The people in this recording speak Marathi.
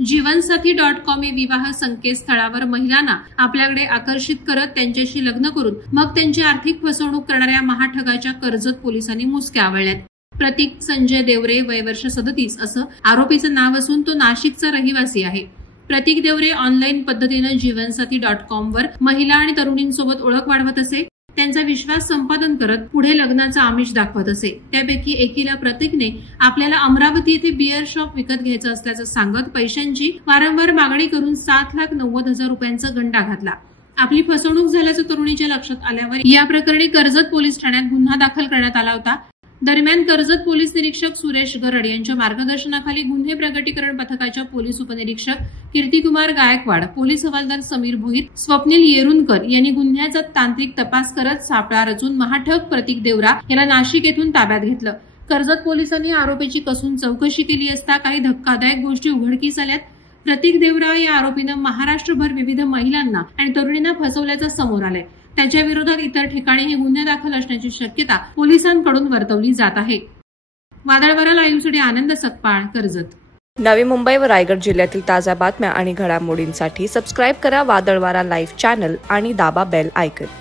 जीवनसाथी.com हे विवाह संकेतस्थळावर महिलांना आपल्याकडे आकर्षित करत त्यांच्याशी लग्न करून मग त्यांची आर्थिक फसवणूक करणाऱ्या महाठगाच्या कर्जत पोलिसांनी मुसक्या आवळल्यात। प्रतीक संजय देवरे, वय वर्ष 37 असं आरोपीचं नाव असून तो नाशिकचा रहिवासी आहे। प्रतीक देवरे ऑनलाईन पद्धतीने जीवनसाथी.com वर महिला आणि तरुणींसोबत ओळख वाढवत असे। त्यांचा विश्वास संपादन करत पुढे लग्नाचा आमिष दाखवत असे। त्यापैकी एकीला प्रतीकने आपल्याला अमरावती येथे बिअर शॉप विकत घ्यायचं असल्याचं सांगत पैशांची वारंवार मागणी करून 7,90,000 रुपयांचा गंडा घातला। आपली फसवणूक झाल्याचं तरुणीच्या लक्षात आल्यावर या प्रकरणी कर्जत पोलीस ठाण्यात गुन्हा दाखल करण्यात आला होता। दरम्यान कर्जत पोलीस निरीक्षक सुरेश गरड यांच्या मार्गदर्शनाखाली गुन्हे प्रगटीकरण पथकाच्या पोलीस उपनिरीक्षक कीर्तिकुमार गायकवाड, पोलीस हवालदार समीर भोईर, स्वप्नील येरुनकर यांनी गुन्ह्याचा तांत्रिक तपास करत सापळा रचून महाठग प्रतीक देवरा याला नाशिक येथून ताब्यात घेतलं। कर्जत पोलिसांनी आरोपीची कसून चौकशी केली असता काही धक्कादायक गोष्टी उघडकीस आल्यात। प्रतीक देवरा या आरोपीनं महाराष्ट्रभर विविध महिलांना आणि तरुणींना फसवल्याचं समोर आलंय। त्याच्या विरोधात इतर ठिकाणीही गुन्हे दाखल असण्याची शक्यता पोलिसांकडून वर्तवली जात आहे। वादळवारा लाईव्हसाठी आनंद सकपाळ, कर्जत। नवी मुंबई व रायगड जिल्ह्यातील ताज्या बातम्या आणि घडामोडींसाठी सबस्क्राईब करा वादळवारा लाईव्ह चॅनल आणि दाबा बेल आयकॉन।